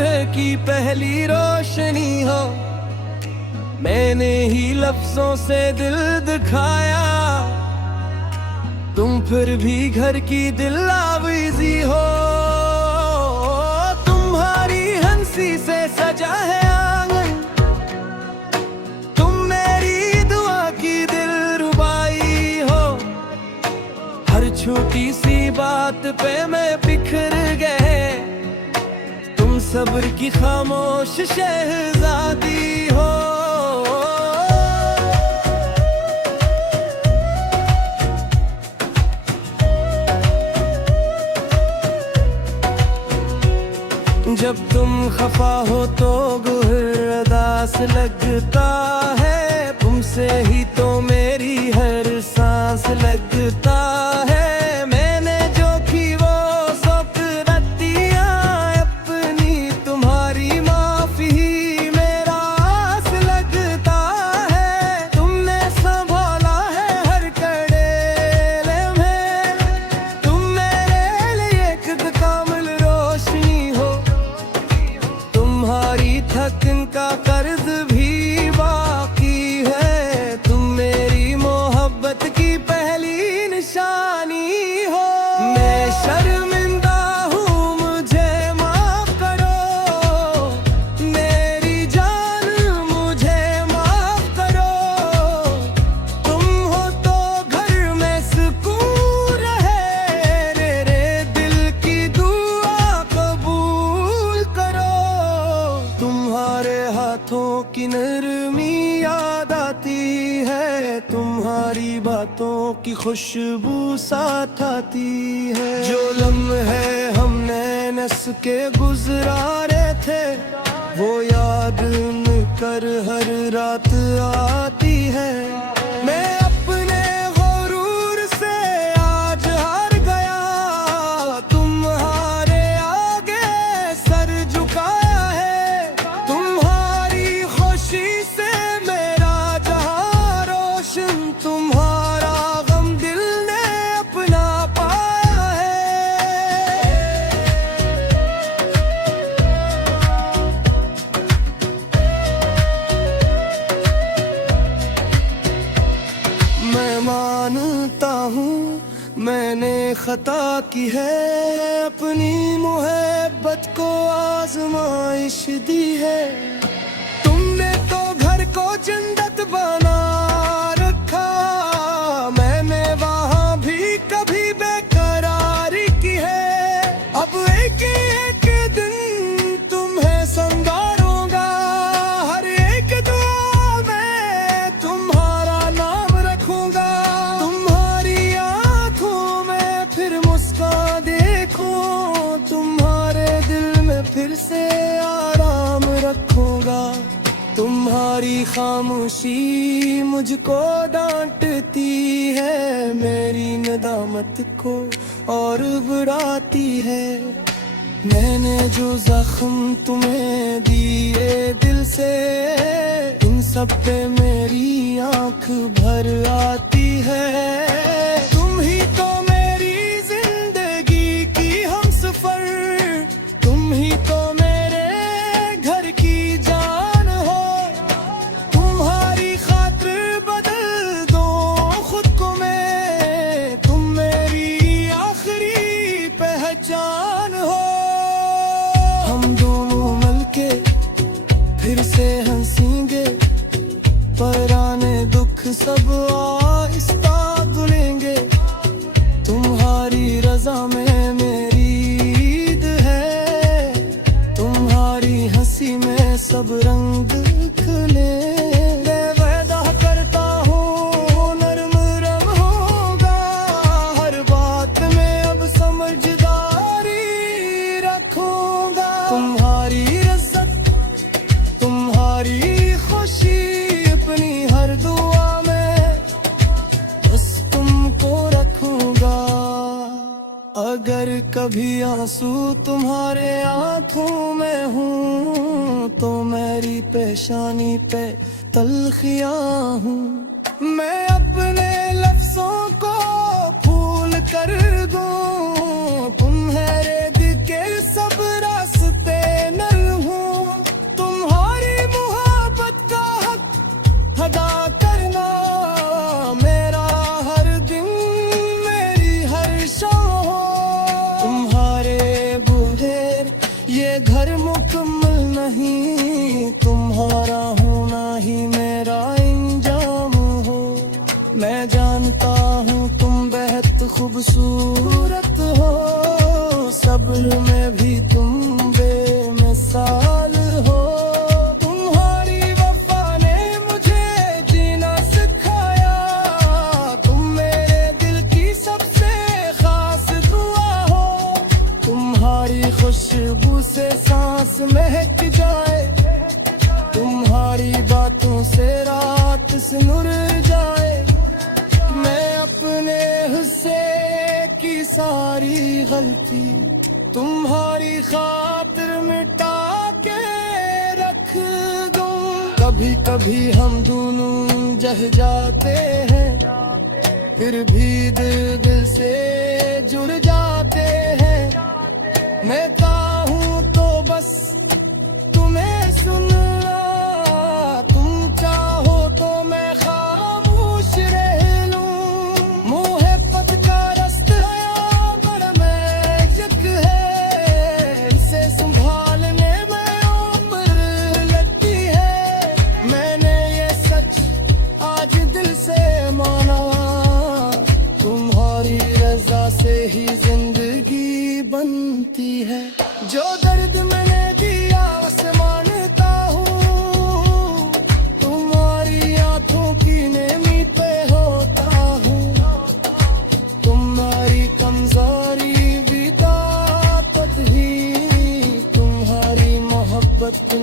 सुबह की पहली रोशनी हो, मैंने ही लफ्जों से दिल दिखाया, तुम फिर भी घर की दिल आवीज़ी हो। तुम्हारी हंसी से सजा है आंगन, तुम मेरी दुआ की दिल रुबाई हो। हर छोटी सी बात पे मैं बिखर गए, तुम सब्र की खामोश शहजादी हो। जब तुम खफा हो तो गुहर अदास लगता है, तुमसे ही तो मेरी हर सांस लगता है। मैंने जो की वो सब रतियां अपनी, तुम्हारी माफी ही मेरा आस लगता है। तुमने संभाला है हर कड़े में, तुम मेरे लिए एक कामिल रोशनी हो। तुम्हारी थकन का कर्ज भी बाकी है, तुम मेरी मोहब्बत की पहली निशानी हो। मैं शर्मिंदा हूँ, मुझे माफ करो, मेरी जान मुझे माफ करो। तुम हो तो घर में सुकून रहे, रे दिल की दुआ कबूल करो। तुम्हारे हाथों की नरमी याद आती है, तुम्हारी बातों की खुशबू साथ आती है। जो लम्हे हमने नस के गुज़ारे थे, वो याद कर हर रात आती है। मैं अपने गुरूर से आज हार गया, तुम्हारे आगे सर झुकाया है। तुम्हारी खुशी से मेरा जहां रोशन, तुम्हारा गम दिल ने अपना पाया है। मैं मानता हूँ मैंने खता की है, अपनी मोहब्बत को आजमाइश दी है। तुमने तो घर को जन्नत बना रखा, मैंने वहाँ भी कभी बेकरारी की है। अब एक एक दिन तुम्हें संवारूंगा, हर एक दुआ में तुम्हारा नाम रखूंगा। तुम्हारी आंखों में फिर मुस्कान देखूं, तुम्हारे दिल में फिर से आराम रखूंगा। तुम्हारी खामोशी मुझको डांटती है, मेरी नदामत को और बढ़ाती है। मैंने जो जख्म तुम्हें दिए दिल से, इन सब पे मेरी आंख भर आती है। तुम ही तो मेरी जिंदगी की हमसफर, तुम ही तो मेरे घर की जान हो। तुम्हारी खातिर बदल दो खुद को मैं, तुम मेरी आखिरी पहचान हो। हम दोनों मिलके फिर से हंसेंगे, पराने दुख सब आहिस्ता धुलेंगे। तुम्हारी रजा में मेरी ईद है, तुम्हारी हंसी में सब रंग खिले। मैं वादा करता हूँ नरम रम होगा, हर बात में अब समझदारी रखूंगा। तुम्हारी इज्जत, तुम्हारी खुशी, अपनी हर दुआ में बस तुमको रखूंगा। अगर कभी आंसू तुम्हारे आंखों में हूँ, तो मेरी पेशानी पे तलखियाँ हूँ। मैं अपने लफ्जों को फूल कर दूँ, तुम्हारे दिल के सब रास्ते नर नहीं तुम्हारा होना ही मेरा इंजाम हो। मैं जानता हूँ तुम बेहद खूबसूरत हो, सब्र में भी तुम बेमिसाल हो। तुम्हारी वफा ने मुझे जीना सिखाया, तुम मेरे दिल की सबसे खास दुआ हो। तुम्हारी खुशबू से सांस महक जाए, तुम्हारी बातों से रात सिनुर जाए। मैं अपने हिस्से की सारी गलती तुम्हारी खातिर मिटा के रख दूं। कभी कभी हम दोनों जह जाते हैं, फिर भी दिल से जुड़ जाते हैं। मैं चाहूं तो बस तुम्हें सुनना, तुम चाहो तो मैं खामोश रह लूं। मोहब्बत का रास्ता बड़ा मैजिक है, इसे संभालने में उम्र लगती है। मैंने ये सच आज दिल से माना, तुम्हारी रजा से ही जिंदगी बनती है। जो दर्द मैंने दिया उसे मानता हूँ, तुम्हारी आंखों की नेमी पे होता हूँ। तुम्हारी कमजोरी भी ताकत ही, तुम्हारी मोहब्बत